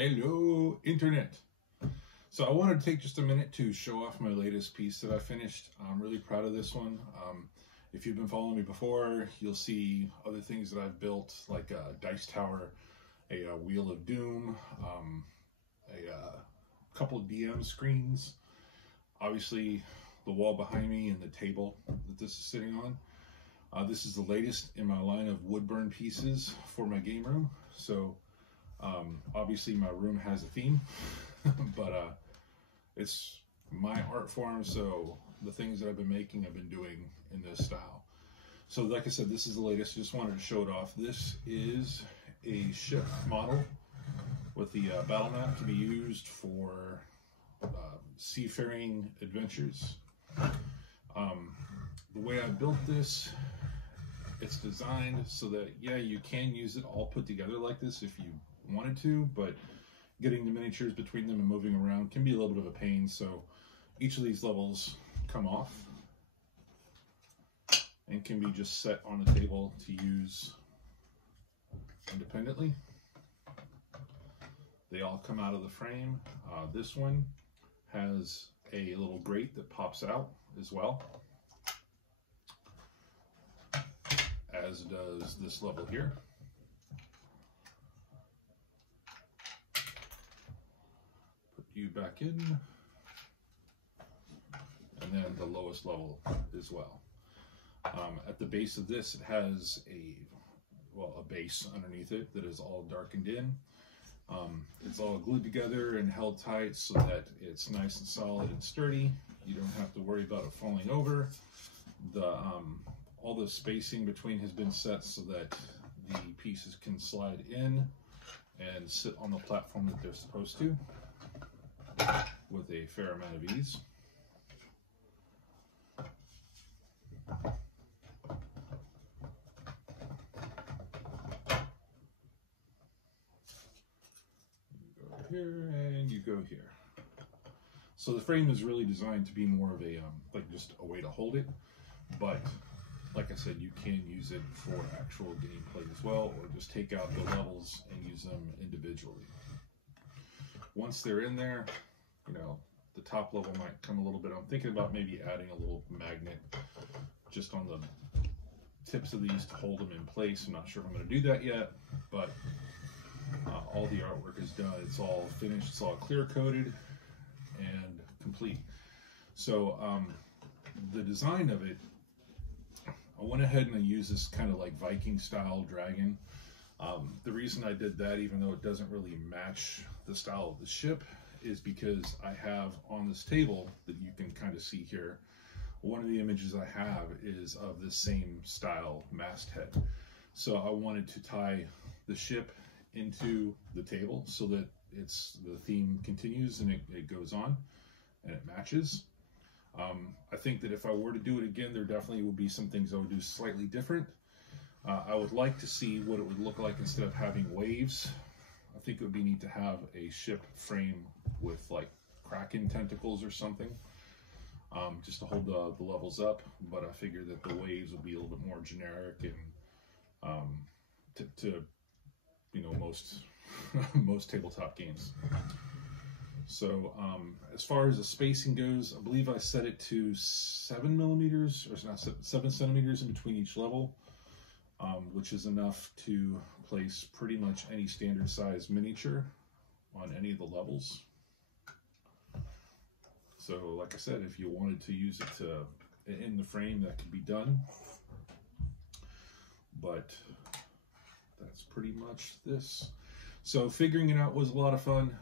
Hello, Internet. So I wanted to take just a minute to show off my latest piece that I finished. I'm really proud of this one. If you've been following me before, you'll see other things that I've built, like a dice tower, a wheel of doom, a couple of DM screens, obviously the wall behind me and the table that this is sitting on. This is the latest in my line of woodburn pieces for my game room. So obviously my room has a theme, but it's my art form, so the things that I've been making, I've been doing in this style. So like I said, this is the latest. Just wanted to show it off. This is a ship model with the battle map to be used for seafaring adventures. The way I built this, it's designed so that, yeah, you can use it all put together like this if you wanted to, but getting the miniatures between them and moving around can be a little bit of a pain. So each of these levels come off and can be just set on the table to use independently. They all come out of the frame. This one has a little grate that pops out as well, as does this level here. Put you back in, and then the lowest level as well. At the base of this, it has a base underneath it that is all darkened in. It's all glued together and held tight so that it's nice and solid and sturdy. You don't have to worry about it falling over. All the spacing between has been set so that the pieces can slide in and sit on the platform that they're supposed to with a fair amount of ease. Here and you go here. So the frame is really designed to be more of a like just a way to hold it, but like I said, you can use it for actual gameplay as well, or just take out the levels and use them individually. Once they're in there, you know, the top level might come a little bit. I'm thinking about maybe adding a little magnet just on the tips of these to hold them in place. I'm not sure if I'm going to do that yet, but all the artwork is done. It's all finished. It's all clear coated and complete. So the design of it, I went ahead and I used this kind of like Viking style dragon. The reason I did that, even though it doesn't really match the style of the ship, is because I have on this table that you can kind of see here, one of the images I have is of the same style masthead. So I wanted to tie the ship into the table so that the theme continues and it goes on and it matches. I think that if I were to do it again, there definitely would be some things I would do slightly different. I would like to see what it would look like instead of having waves. I think it would be neat to have a ship frame with like kraken tentacles or something, just to hold the levels up. But I figured that the waves would be a little bit more generic and to you know, most tabletop games. So as far as the spacing goes, I believe I set it to 7 millimeters, or not 7 centimeters in between each level, which is enough to place pretty much any standard size miniature on any of the levels. So like I said, if you wanted to use it in the frame, that could be done. But that's pretty much this. So figuring it out was a lot of fun.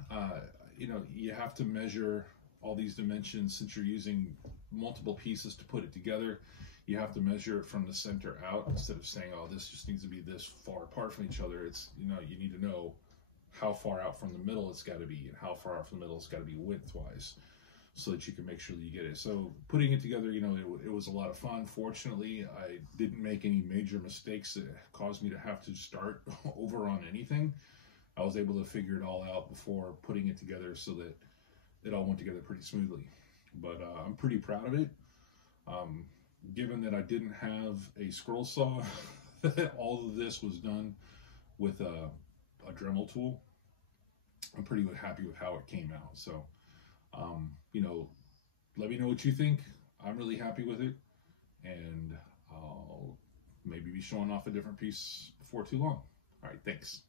You know, you have to measure all these dimensions since you're using multiple pieces to put it together. You have to measure it from the center out instead of saying, oh, this just needs to be this far apart from each other. It's, you know, you need to know how far out from the middle it's got to be and how far out from the middle it's got to be width-wise so that you can make sure that you get it. So putting it together, you know, it was a lot of fun. Fortunately, I didn't make any major mistakes that caused me to have to start over on anything. I was able to figure it all out before putting it together so that it all went together pretty smoothly. But I'm pretty proud of it. Given that I didn't have a scroll saw, all of this was done with a Dremel tool. I'm pretty happy with how it came out. So, you know, let me know what you think. I'm really happy with it, and I'll maybe be showing off a different piece before too long. All right, thanks.